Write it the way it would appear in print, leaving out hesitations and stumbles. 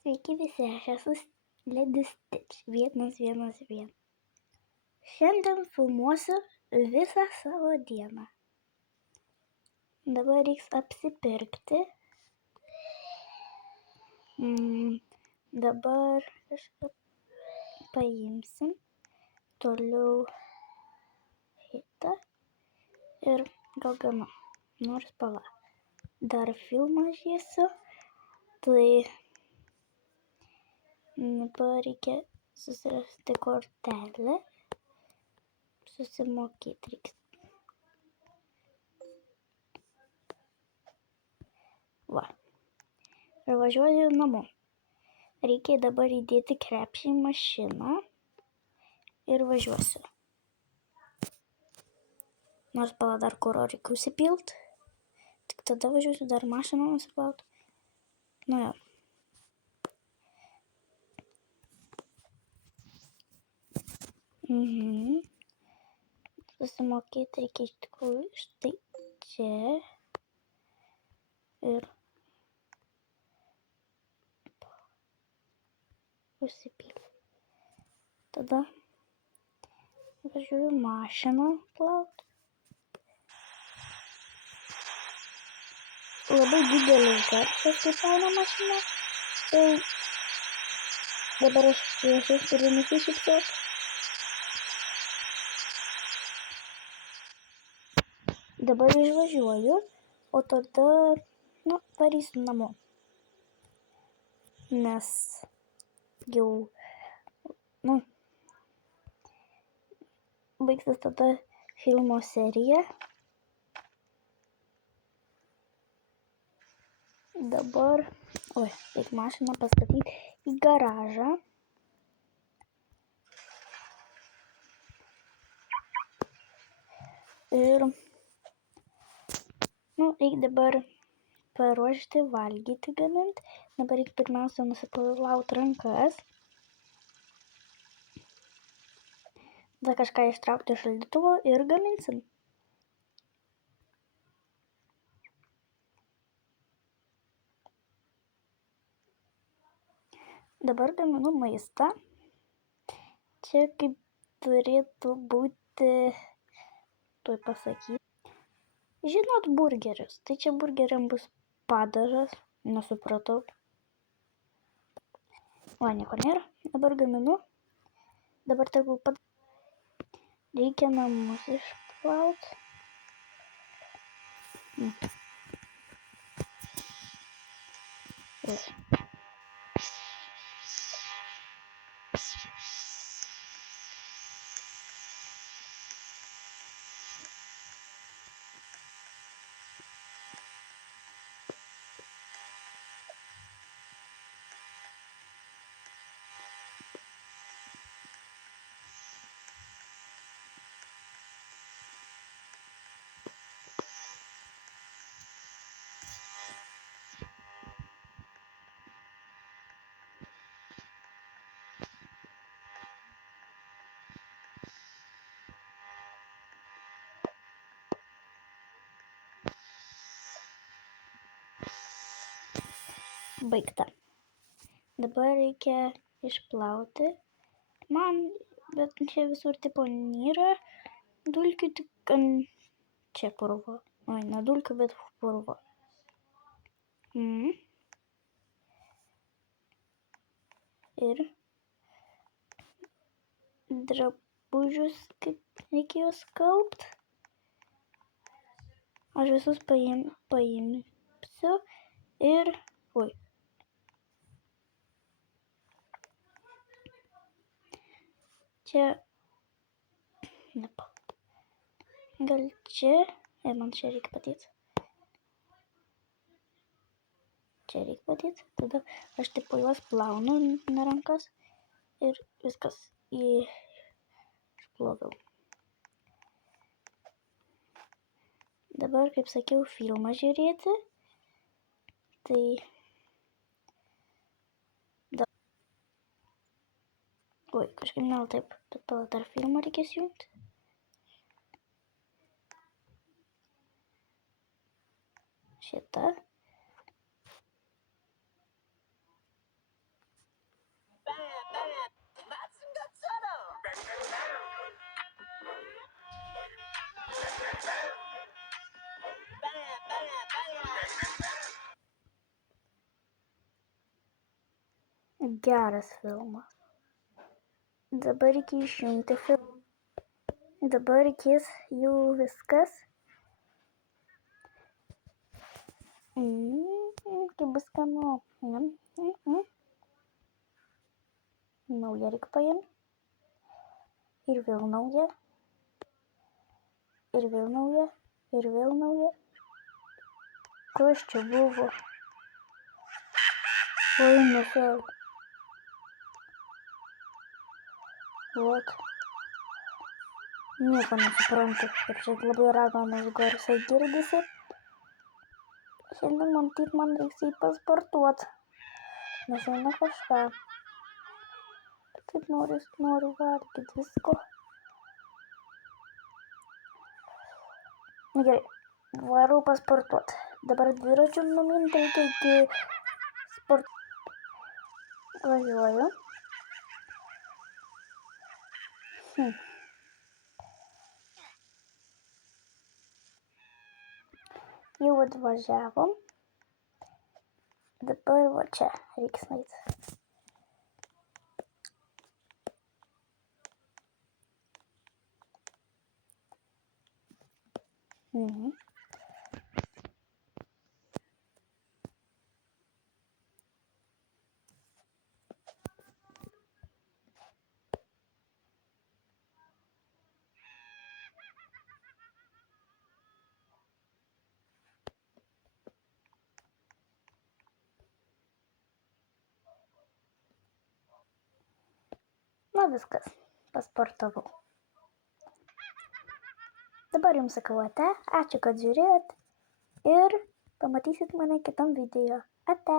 Sveiki visi, aš esu Lady Stitch 111. Šiandien filmuosiu visą savo dieną. Dabar reiks apsipirkti. Dabar kažką paimsim. Toliau hitą. Ir gal gana. Nors pala. Dar filmą žiūrėsiu. Tai dabar reikia susirasti kortelę. Susimokėti reiks. Va. Ir važiuoju namo. Reikia dabar įdėti krepšį į mašiną ir važiuosiu. Nors pala dar kuro reikia užsipilt. Tik tada važiuosiu dar mašiną nusiplaut. Nu jo. Susimokėti reikia iš tikrųjų štai čia. Ir užsipilti. Tada važiuoju mašiną plaut. Labai didelis garsas, kai faina mašina. Tai dabar aš turiu nusišypsot. Dabar išvažiuoju, o tada, varysiu namo. Nes jau, baigsis tada filmo serija. Dabar, reikia mašiną pastatyti į garažą. Ir, reikia dabar paruošti valgyti gamint. Dabar reikia pirmiausia nusiplaut rankas. Tada kažką ištraukti iš šaldytuvo ir gaminsim. Dabar gaminu maistą. Čia kaip turėtų būti, tuoj pasakysiu. Žinot burgerius, tai čia burgeriam bus padažas, nesupratau. Nieko nėra, dabar gaminu. Dabar tegul reikia namus išplaut. Baigta. Dabar reikia išplauti. Bet čia visur tipo nėra dulkių, tik ant čia purvo. Ne dulkių, bet purvo. Ir drabužius reikėjo skaupt. Aš visus paimsiu ir... Čia... Gal čia... man čia reikia padėti. Čia reikia padėti. Tada aš tipo juos plaunu na rankas ir viskas išploviau. Dabar, kaip sakiau, filmą žiūrėti. Tai... kažkaip nėl taip. Dar filmą reikės jungti. Šitą. Geras filmas. Dabar reikia išjungti filmą. Dabar reikės jau viskas. Kaip bus skanu. Naują reikia paimti. Ir vėl naują. Ir vėl naują. Ir vėl naują. Kas čia buvo? Oi, nefėl. Vat. Nieko nesuprantu. Ir čia labai raganos garsai girdisi. Šiandien matyt man reiks jį pasportuot. Nes eina kažką. Taip noriu valgyti visko. Gerai, varau pasportuot. Dabar dviračiu numinti reikia iki sport. Važiuoju. Jau atvažiavom. Dabar va čia reiks nueiti. Na viskas, pasportavau. Dabar jums sakau ate, ačiū, kad žiūrėjot ir pamatysit mane kitam video. Ate.